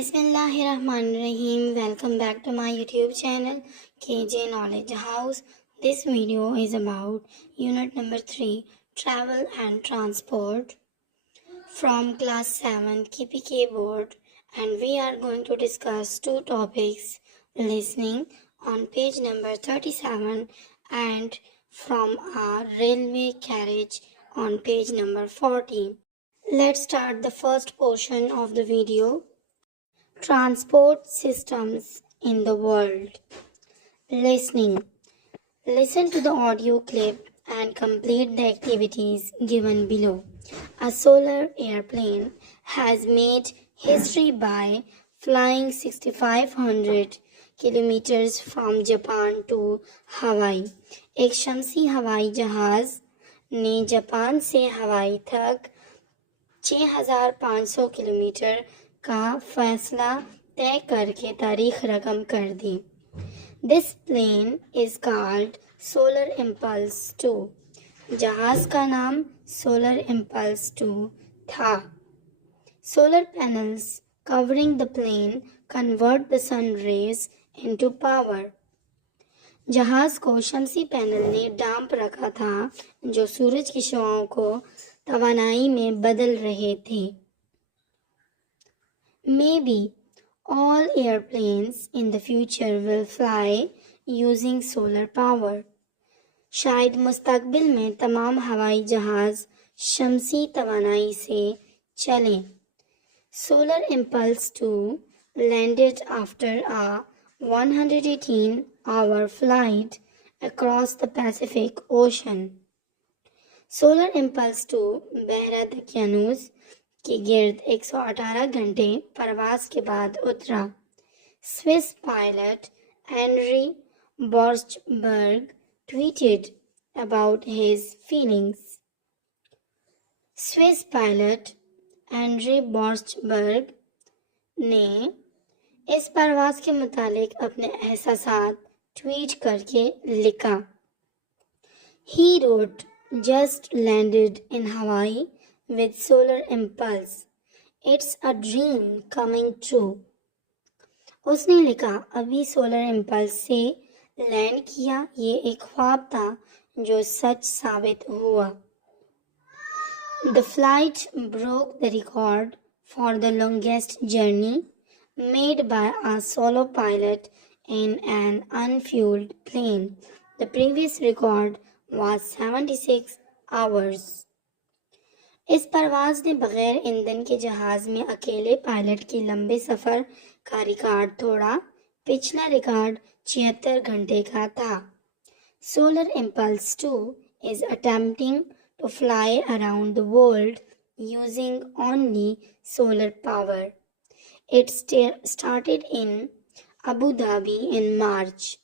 Bismillahirrahmanirrahim. Welcome back to my YouTube channel KJ Knowledge House. This video is about unit number 3, travel and transport, from class 7 KPK board, and we are going to discuss two topics: listening on page number 37 and from our railway carriage on page number 40. Let's start the first portion of the video. Transport systems in the world. Listening. Listen to the audio clip and complete the activities given below. A solar airplane has made history by flying 6,500 kilometers from Japan to Hawaii. एक शमसी हवाई जहाज ने Japan से हवाई तक 6,500 kilometre का फैसला तय करके तारीख रकम कर दी. This plane is called solar impulse 2. जहाज का नाम सोलर इम्पल्स 2 था. Solar panels covering the plane convert the sun rays into power. जहाज को शमसी पैनल ने ढांप रखा था जो सूरज की शुआओं को तवानाई में बदल रहे थे. Maybe all airplanes in the future will fly using solar power. शायद मुस्तकबिल में तमाम हवाई जहाज शमसी तवानाई से चलें. Solar Impulse 2 landed after a 118-hour flight across the Pacific Ocean. Solar Impulse 2 बहरा दकियानूस के गिर्द 118 घंटे परवाज के बाद उतरा. Swiss pilot Andre Borschberg tweeted about his feelings. Swiss pilot Andre Borschberg ने इस परवाज के मुतालिक अपने एहसासात ट्वीट करके लिखा. He wrote, just landed in Hawaii with solar impulse. It's a dream coming true. उसने लिखा, अभी सोलर इम्पल्स से लैंड किया. ये एक ख्वाब था जो सच साबित हुआ. The flight broke the record for the longest journey made by a solo pilot in an unfueled plane. The previous record was 76 hours. इस परवाज ने बगैर ईंधन के जहाज में अकेले पायलट के लंबे सफर का रिकॉर्ड तोड़ा. पिछला रिकॉर्ड 76 घंटे का था. Solar impulse 2 is attempting to fly around the world using only solar power. It started in Abu Dhabi in March.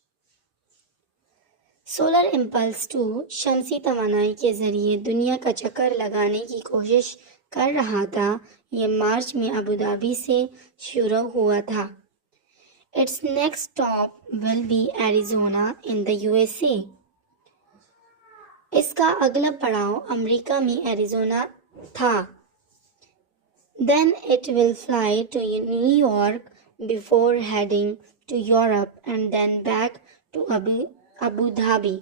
Solar impulse 2 शमसी तवानाई के ज़रिए दुनिया का चक्कर लगाने की कोशिश कर रहा था. ये मार्च में अबू धाबी से शुरू हुआ था. It's next stop will be Arizona in the USA. इसका अगला पड़ाव अमेरिका में एरिजोना था. Then it will fly to New York before heading to Europe and then back to Abu Dhabi.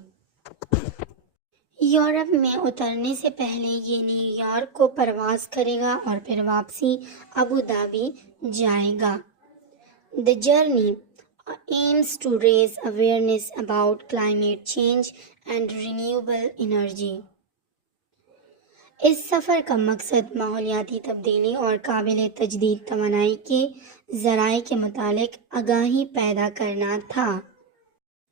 Europe में उतरने से पहले ये न्यूयॉर्क को परवाज करेगा और फिर वापसी अबू धाबी जाएगा. The journey aims to raise awareness about climate change and renewable energy. इस सफ़र का मकसद माहौलियाती तब्दीली और काबिल तजदीद तवानाई के ज़राए के मुतालिक आगाही पैदा करना था.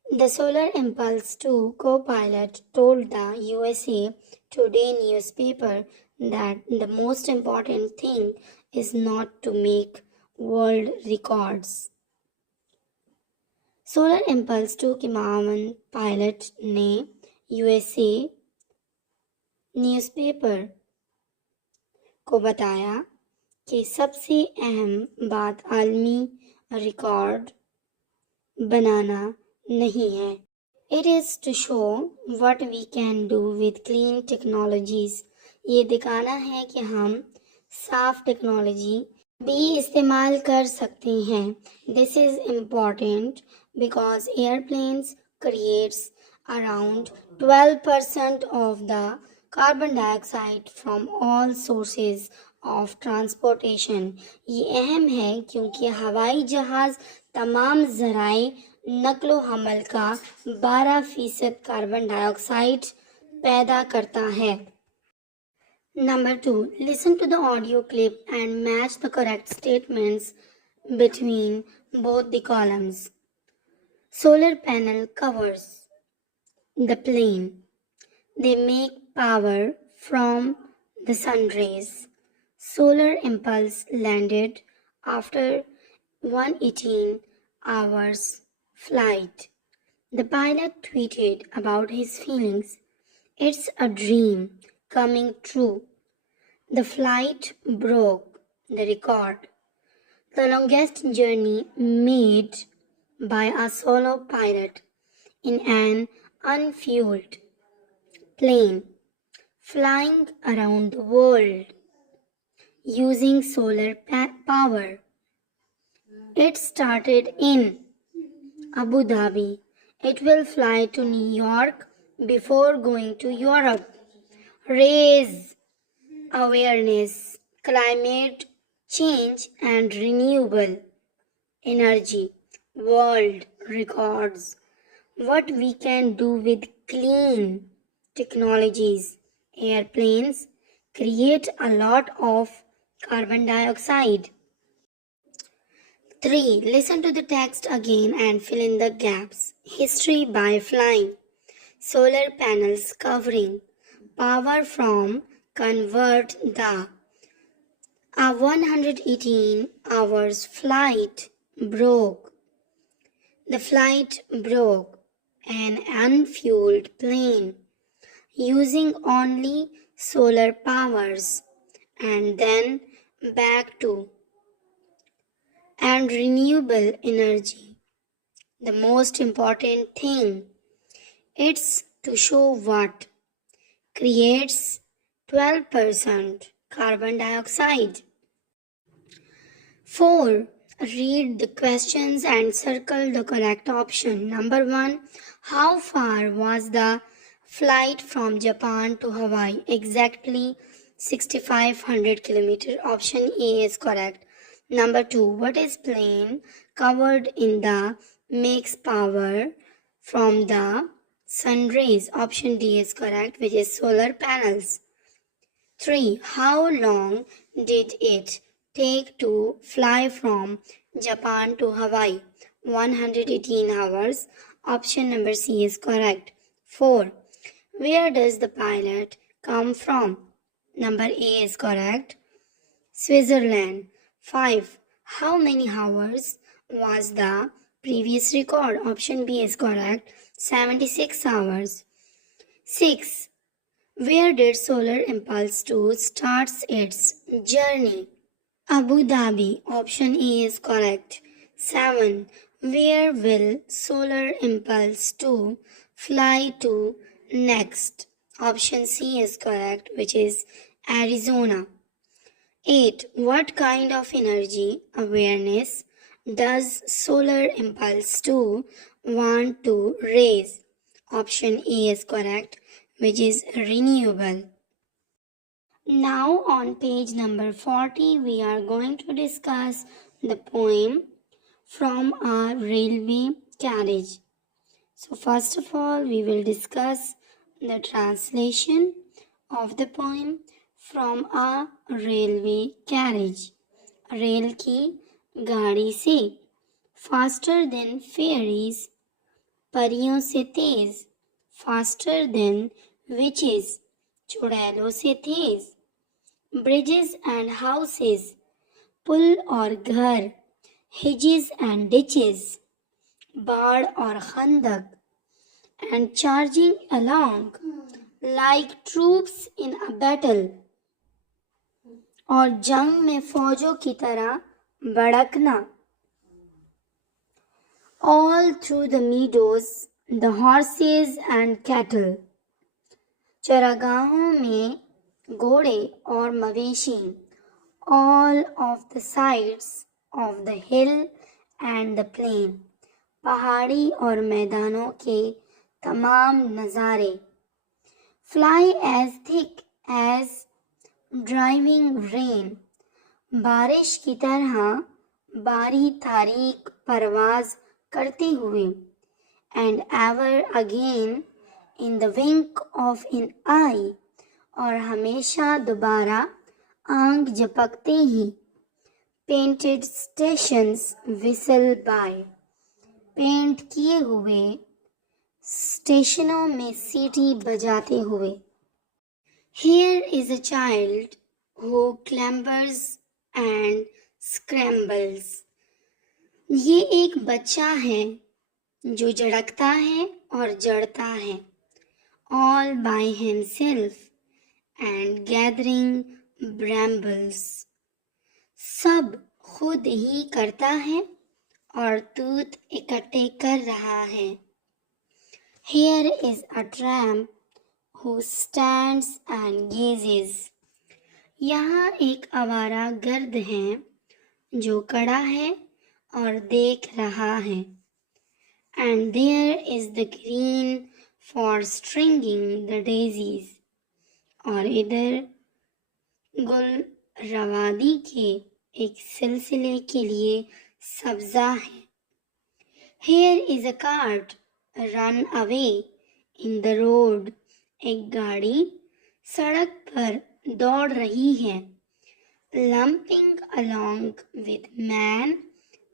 The Solar Impulse 2 co-pilot told the USA Today newspaper that the most important thing is not to make world records. Solar Impulse 2 के मावन पायलट ने USA न्यूज़पेपर को बताया कि सबसे अहम बात आलमी रिकॉर्ड बनाना नहीं है. It is to show what we can do with clean technologies. ये दिखाना है कि हम साफ टेक्नोलॉजी भी इस्तेमाल कर सकते हैं. This is important because airplanes creates around 12% of the carbon dioxide from all sources of transportation. ये अहम है क्योंकि हवाई जहाज तमाम ज़राए नक्लो हमल का 12% कार्बन डाइऑक्साइड पैदा करता है. Number 2. Listen to the audio clip and match the correct statements between both the columns. Solar panel covers the plane. They make power from the sun rays. Solar impulse landed after 118 hours flight. The pilot tweeted about his feelings. It's a dream coming true. The flight broke the record. The longest journey made by a solo pilot in an unfueled plane flying around the world using solar power. It started in Abu Dhabi. It will fly to New York before going to Europe. Raise awareness, climate change and renewable energy, world records, what we can do with clean technologies. Airplanes create a lot of carbon dioxide. 3. Listen to the text again and fill in the gaps. History by flying. Solar panels covering. Power from convert the. A 118 hours flight broke. The flight broke an unfueled plane using only solar powers and then back to and renewable energy. The most important thing, it's to show what creates 12% carbon dioxide. 4. Read the questions and circle the correct option. Number 1. How far was the flight from Japan to Hawaii? Exactly 6,500 kilometers. Option A is correct. Number 2. What is plane covered in the makes power from the sun rays? Option D is correct, which is solar panels. 3. How long did it take to fly from Japan to Hawaii? 118 hours. Option number C is correct. 4. Where does the pilot come from? Number A is correct. Switzerland. 5. How many hours was the previous record? Option B is correct. 76 hours. 6. Where did Solar Impulse 2 starts its journey? Abu Dhabi. Option A is correct. 7. Where will Solar Impulse 2 fly to next? Option C is correct, which is Arizona. 8. What kind of energy awareness does Solar Impulse 2 want to raise? Option A is correct, which is renewable. Now on page number 40, we are going to discuss the poem From a Railway Carriage. So first of all, we will discuss the translation of the poem From a Railway Carriage. Rail की गाड़ी से. Faster than fairies, परियों से तेज. Faster than witches, चुड़ैलों से तेज. Bridges and houses, पुल और घर. Hedges and ditches, बाड़ और खंदक. And charging along like troops in a battle, और जंग में फौजों की तरह भड़कना. All through the meadows, the horses and cattle, चरागाहों में घोड़े और मवेशी. all of the sides of the hill and the plain. पहाड़ी और मैदानों के तमाम नज़ारे. Fly as thick as driving rain. बारिश की तरह बारी तारीख परवाज करते हुए. And ever again in the wink of an eye. और हमेशा दोबारा आंख झपकते ही. Painted stations whistle by. Paint किए हुए स्टेशनों में सीटी बजाते हुए. Here is a child who clambers and scrambles. ये एक बच्चा है जो झड़कता है और जड़ता है. All by himself and gathering brambles. सब खुद ही करता है और तूत इकट्ठे कर रहा है. Here is a tramp who stands and gazes. यहाँ एक आवारा गर्द है जो खड़ा है और देख रहा है. And there is the green for stringing the daisies. और इधर गुल रवादी के एक सिलसिले के लिए सब्जा है. Here is a cart run away in the road. एक गाड़ी सड़क पर दौड़ रही है. Lumping along with man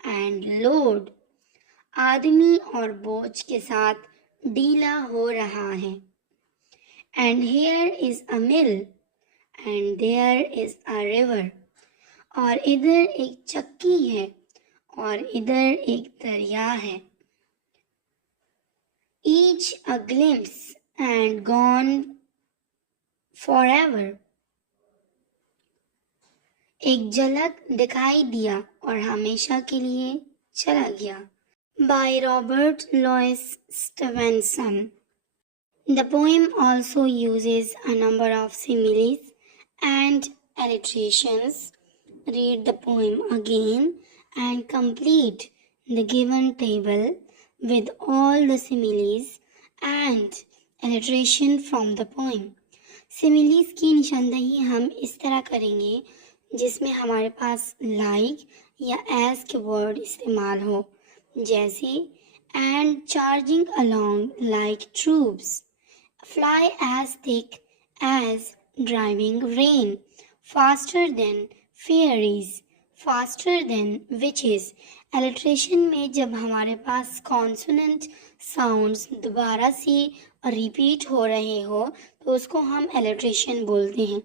and load. आदमी और बोझ के साथ ढीला हो रहा है. And here is a mill and there is a river. और इधर एक चक्की है और इधर एक दरिया है. Each a glimpse and gone forever. एक झलक दिखाई दिया और हमेशा के लिए चला गया. By Robert Louis Stevenson. The poem also uses a number of similes and alliterations. Read the poem again and complete the given table with all the similes and alliteration from the poem. Similes की निशानदेही हम इस तरह करेंगे जिसमें हमारे पास like या as के वर्ड इस्तेमाल हो, जैसे and charging along like troops. Fly as thick as driving rain. Faster than fairies. Faster than witches. Alliteration में जब हमारे पास consonant sounds दोबारा से repeat हो रहे हो तो उसको हम alliteration बोलते हैं.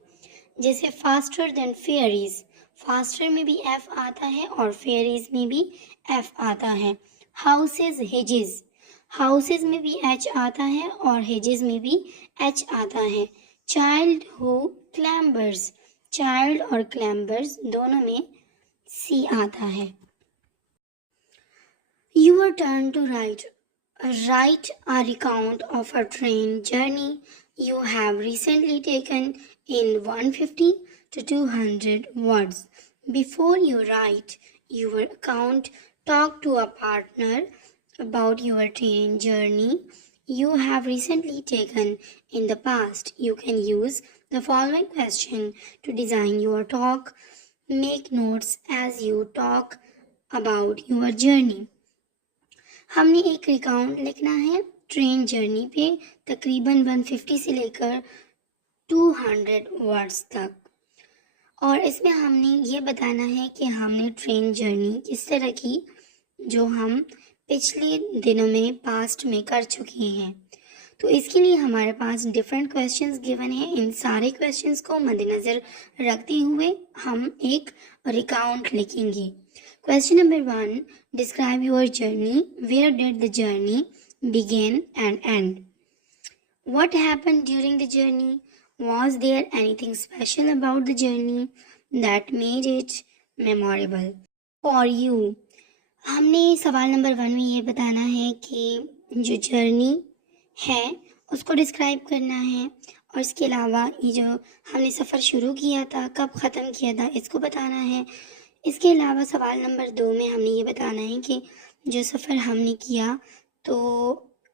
जैसे faster than fairies. Faster में भी F आता है और fairies में भी F आता है. Houses, hedges. Houses में भी H आता है और hedges में भी H आता है. Child who clambers. Child और clambers दोनों में C आता है. Your turn to write. Write a recount of a train journey you have recently taken in 150 to 200 words. Before you write your account, talk to a partner about your train journey you have recently taken in the past. You can use the following question to design your talk. Make notes as you talk about your journey. हमने एक recount लिखना है train journey पे तकरीबन 150 से लेकर 200 words तक, और इसमें हमने ये बताना है कि हमने ट्रेन जर्नी किस तरह की जो हम पिछले दिनों में पास्ट में कर चुके हैं. तो इसके लिए हमारे पास डिफरेंट क्वेश्चंस गिवन हैं. इन सारे क्वेश्चंस को मद्देनज़र रखते हुए हम एक रिकाउंट लिखेंगे. Question number 1. Describe your journey. Where did the journey begin and end? What happened during the journey? Was there anything special about the journey that made it memorable for you? हमने सवाल number 1 में ये बताना है कि जो journey है उसको डिस्क्राइब करना है और इसके अलावा ये जो हमने सफ़र शुरू किया था, कब ख़त्म किया था, इसको बताना है। इसके अलावा सवाल नंबर 2 में हमने ये बताना है कि जो सफ़र हमने किया तो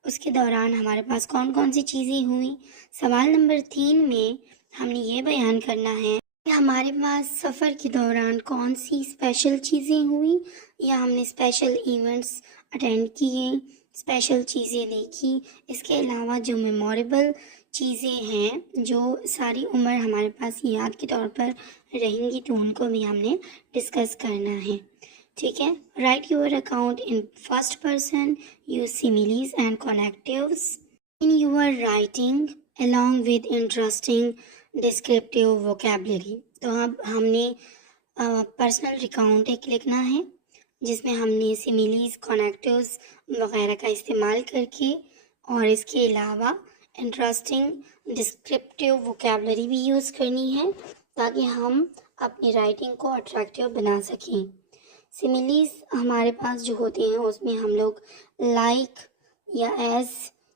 उसके दौरान हमारे पास कौन कौन सी चीज़ें हुई। सवाल नंबर 3 में हमने ये बयान करना है कि हमारे पास सफ़र के दौरान कौन सी स्पेशल चीज़ें हुई या हमने स्पेशल इवेंट्स अटेंड किए, स्पेशल चीज़ें देखी। इसके अलावा जो मेमोरेबल चीज़ें हैं जो सारी उम्र हमारे पास याद के तौर पर रहेंगी तो उनको भी हमने डिस्कस करना है। ठीक है। Right your account in first person, use similes and connectives in your writing along with interesting descriptive vocabulary। तो अब हमने पर्सनल रिकाउंट एक लिखना है जिसमें हमने सिमिलीज, कनेक्टिव्स वगैरह का इस्तेमाल करके और इसके अलावा इंटरेस्टिंग डिस्क्रिप्टिव वोकेबलरी भी यूज़ करनी है ताकि हम अपनी राइटिंग को अट्रैक्टिव बना सकें। सिमिलीज हमारे पास जो होते हैं उसमें हम लोग लाइक या एज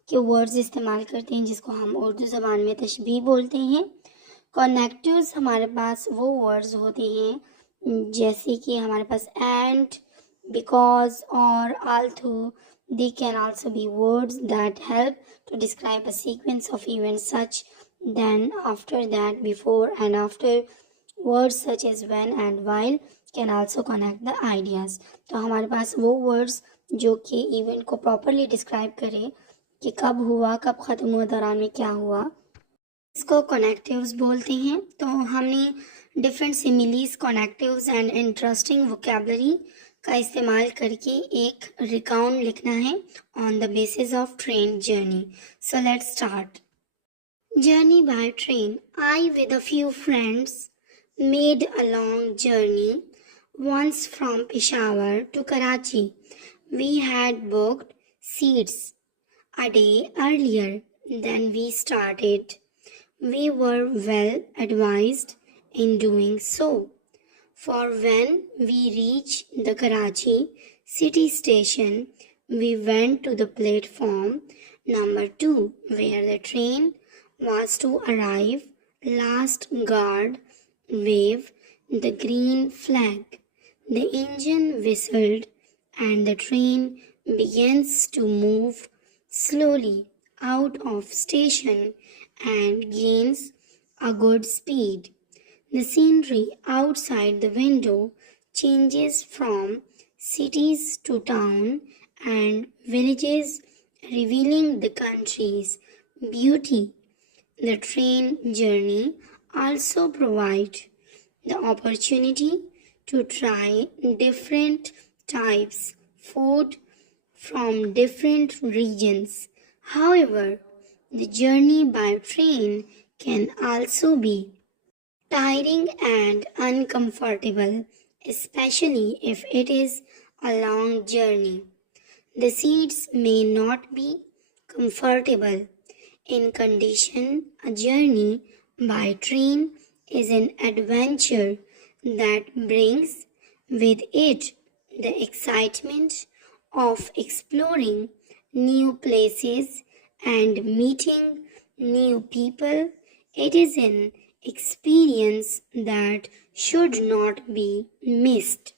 के वर्ड्स इस्तेमाल करते हैं जिसको हम उर्दू ज़बान में तशबीह बोलते हैं। कनेक्टिव्स हमारे पास वो वर्ड्स होते हैं जैसे कि हमारे पास and, because, or, although. They can also be words that help to describe a sequence of events such then, after that, before and after. Words such as when and while can also connect the ideas। तो हमारे पास वो words जो कि event को properly describe करे कि कब हुआ, कब ख़त्म हुआ, दौरान में क्या हुआ, इसको कनेक्टिव्स बोलते हैं। तो हमने different similes, connectives and interesting vocabulary का इस्तेमाल करके एक रिकाउंट लिखना है on the basis of train journey. So let's start. Journey by train. I with a few friends made a long journey once from Peshawar to Karachi. We had booked seats a day earlier than we started. We were well advised in doing so, for when we reached the Karachi city station, we went to the platform number 2 where the train was to arrive. Last guard waved the green flag. The engine whistled and the train begins to move slowly out of station and gains a good speed. The scenery outside the window changes from cities to town and villages, revealing the country's beauty. The train journey also provides the opportunity to try different types food from different regions. However, the journey by train can also be tiring and uncomfortable, especially if it is a long journey. The seats may not be comfortable in condition. A journey by train is an adventure that brings with it the excitement of exploring new places and meeting new people. It is an experience that should not be missed.